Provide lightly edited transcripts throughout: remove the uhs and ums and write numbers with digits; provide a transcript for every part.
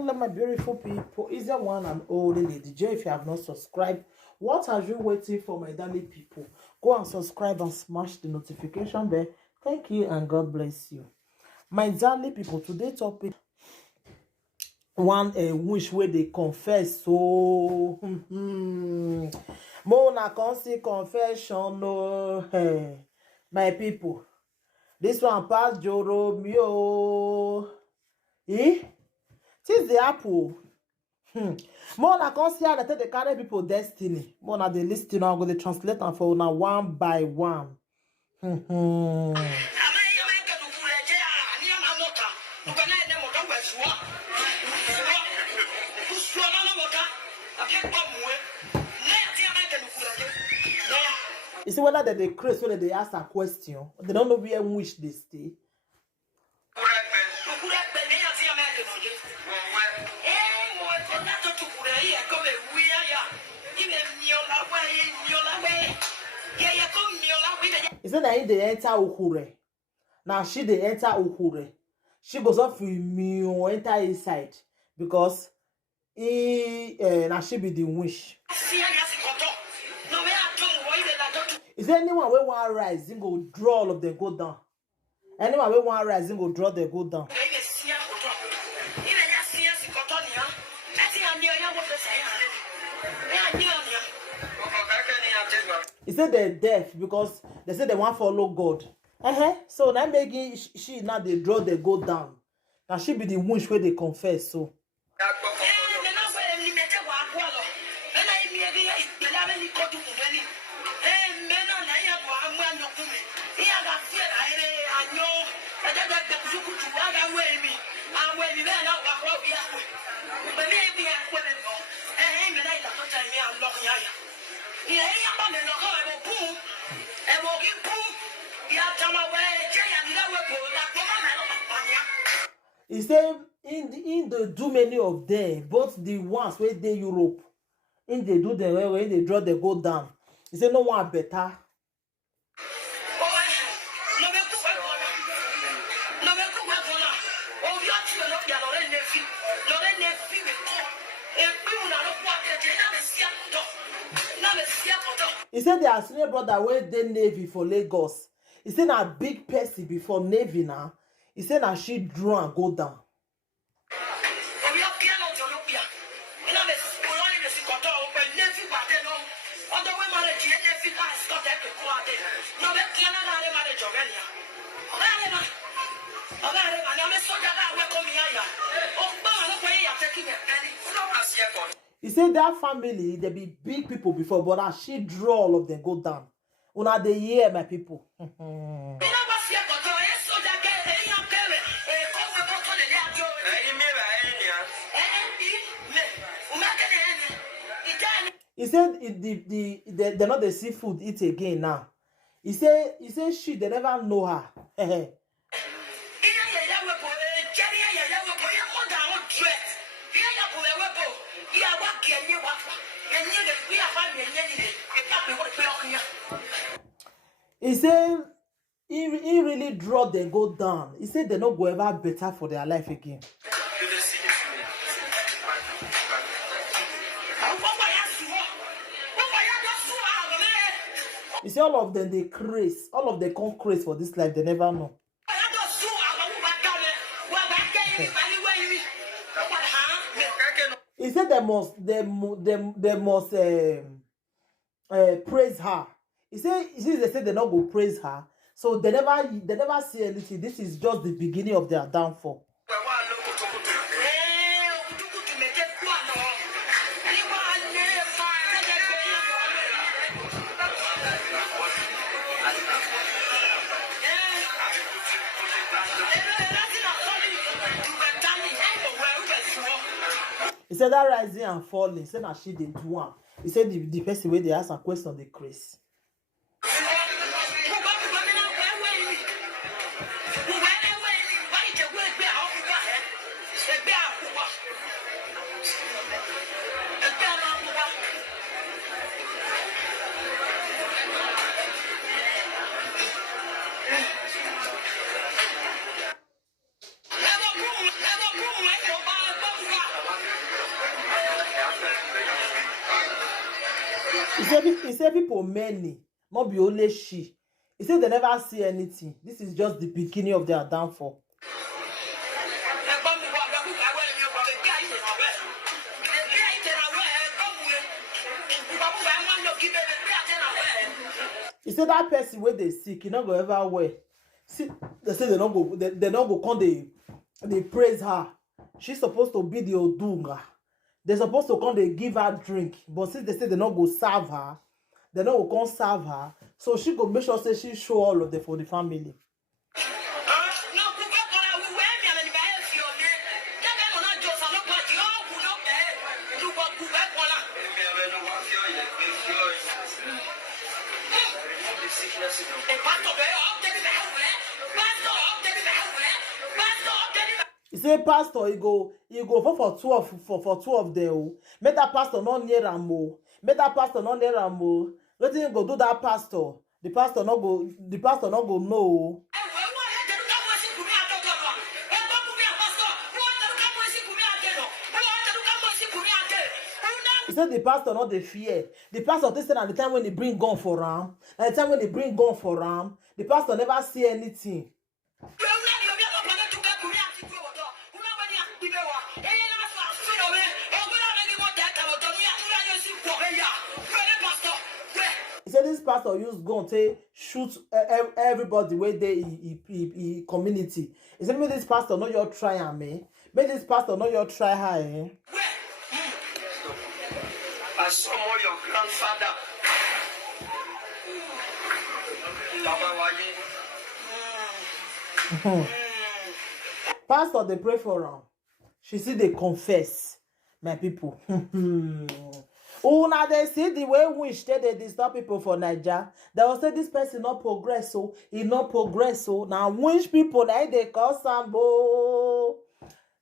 Hello, my beautiful people. Is there one and only Lady J? If you have not subscribed, what are you waiting for, my darling people? Go and subscribe and smash the notification bell. Thank you and God bless you. My darling people, today's topic one wish where they confess. So, Mona can see confession. No, hey, my people. This one pass Joromio. Eh? Tis the apple. More na come see how they carry people destiny. More na the listen. I'm going to translate them for now one by one. You see whether they crazy, whether they ask a question, they don't know where in which they stay. He said that they enter Ukure. Now she they enter Ukure. She goes off with me or enter inside because now she be the wish. Is there anyone where one rise and go draw all of them go down? Anyone where one rise and go draw them go down? He said they're deaf because they said they want to follow God. So now making she now they draw they go down. Now she be the wish where they confess. So he said in the do many of them, both the ones where they Europe, in they do the way they draw they go down. He said no one better. He said their senior brother went the Navy for Lagos. He said a big person before Navy now. He said that she drew and go down. He said that family, they be big people before, but as she draw all of them go down. Una the year, my people. He said they're not the seafood eat again now. He said she they never know her. He said he really draw them go down. He said they not go ever better for their life again. You see, all of them they craze, all of them come craze for this life. They never know. He said they must praise her. He said they said they not go praise her, so they never see anything. This is just the beginning of their downfall. He said that rising and falling. He said that she did one. He said the person where they ask a question they craze. He said people many, not be only she. He said they never see anything. This is just the beginning of their downfall. He said that person where they sick, you not go ever well. See, they say they not go come they praise her. She's supposed to be the Odunga. They're supposed to come they give her drink. But since they say they not go serve her, they not go come serve her. So she go make sure say she show all of them for the family. He say pastor, he go for 12 for 12 there. Make that pastor not near Rambo. Make that pastor not near Rambo. Let him go do that pastor. The pastor not go know. He said the pastor not the fear. The pastor this at the time when they bring gun for ram. At the time when they bring gun for ram, the pastor never see anything. He said this pastor used gun to shoot everybody where they community. He said, make this pastor not your try her, man. Make this pastor not your try her, eh? I saw your grandfather. Pastor, they pray for her. She see they confess, my people. Oh, now they see the way which they disturb people for Nigeria. They will say this person not progress, so he not progress, so now which people like they call Sambo.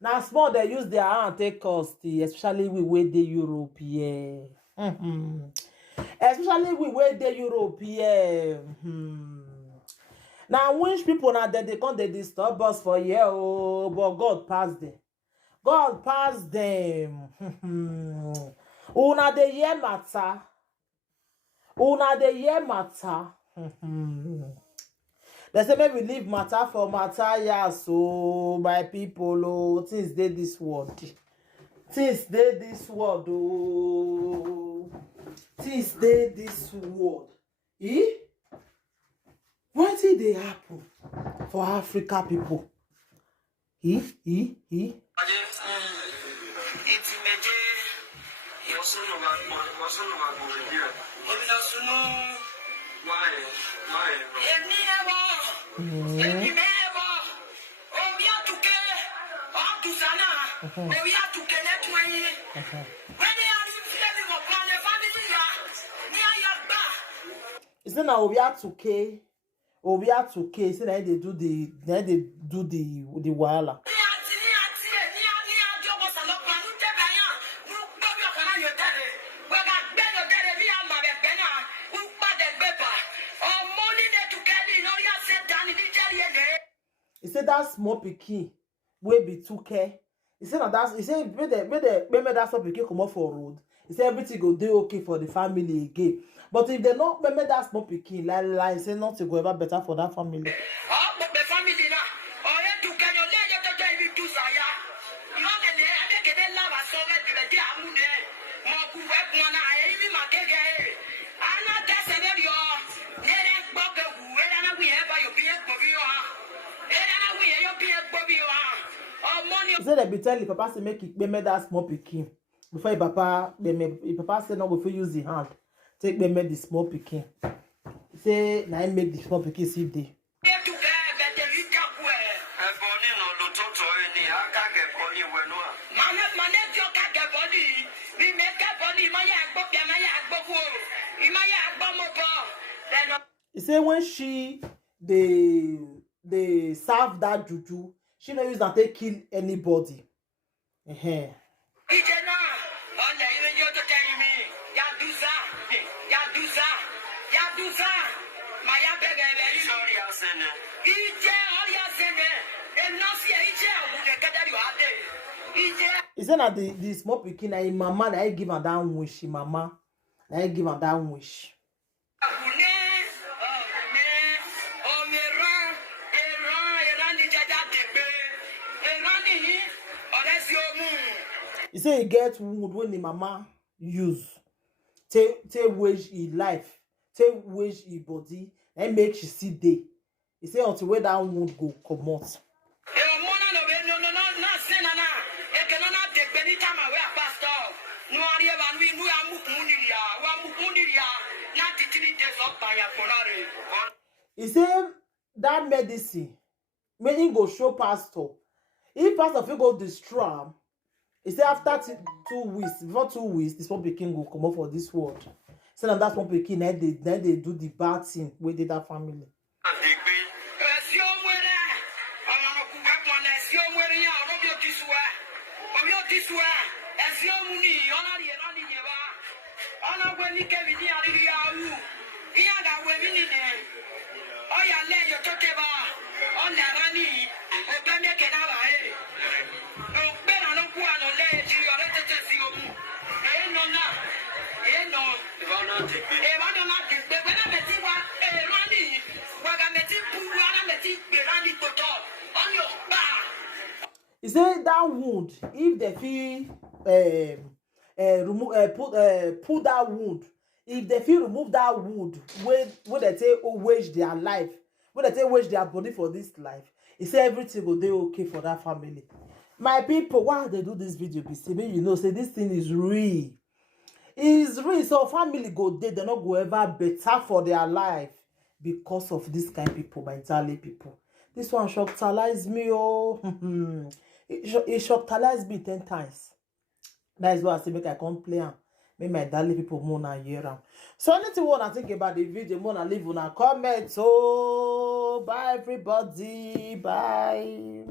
Now small they use their hand take cost, especially we where the European. Especially we where the European. Now which people now that they come they disturb us for year, oh, but God passed them. God passed them. Una de year matter. Una de year matter. They say maybe leave matter for matter, yeah. So my people, oh, things they this world. Things they this world, oh. Things they this world. Eh? What did they happen for Africa people? Eh? Is it now we have to K? Or we have to K? Say that they do the wala. He said that small pikin will be 2K. He said that he said when that small pikin come off for road. He said everything go do okay for the family again. But if they not remember that small pikin, like he said nothing go ever better for that family. The family now. He said they be telling Papa say make that small pikin before Papa say no go fit use the hand take the small pikin. He say na him make the small pikin sit there. He say when she they serve that juju, she no use that take kill anybody. He said that the small pikin na him mama na give her that wish mama. Now give am that wish. He say he get wound when the mama use take wage his life, take wage his body, and make she see day. He say until where that wound go comot. He say that medicine make him go show pastor. If pastor fit go destroy am, he say after 2 weeks, before 2 weeks, this one pikin go come up for this world. Say na that one pikin they do the bad thing wey dey that family. He say that wound, if they feel remove pull that wound, if they feel remove that wound, when they say wage their life, when they say wage their body for this life, he say everything will be okay for that family. My people, why they do this video? Be say, you know, say this thing is real. It's real. So family go dead, they not go ever better for their life because of this kind of people, my darling people. This one shockalize me, oh. It shockalize me 10 times. That is why I say make I come play am. Make my darling people more na hear am. So anything you wanna think about the video, more na leave una comment. So bye everybody. Bye.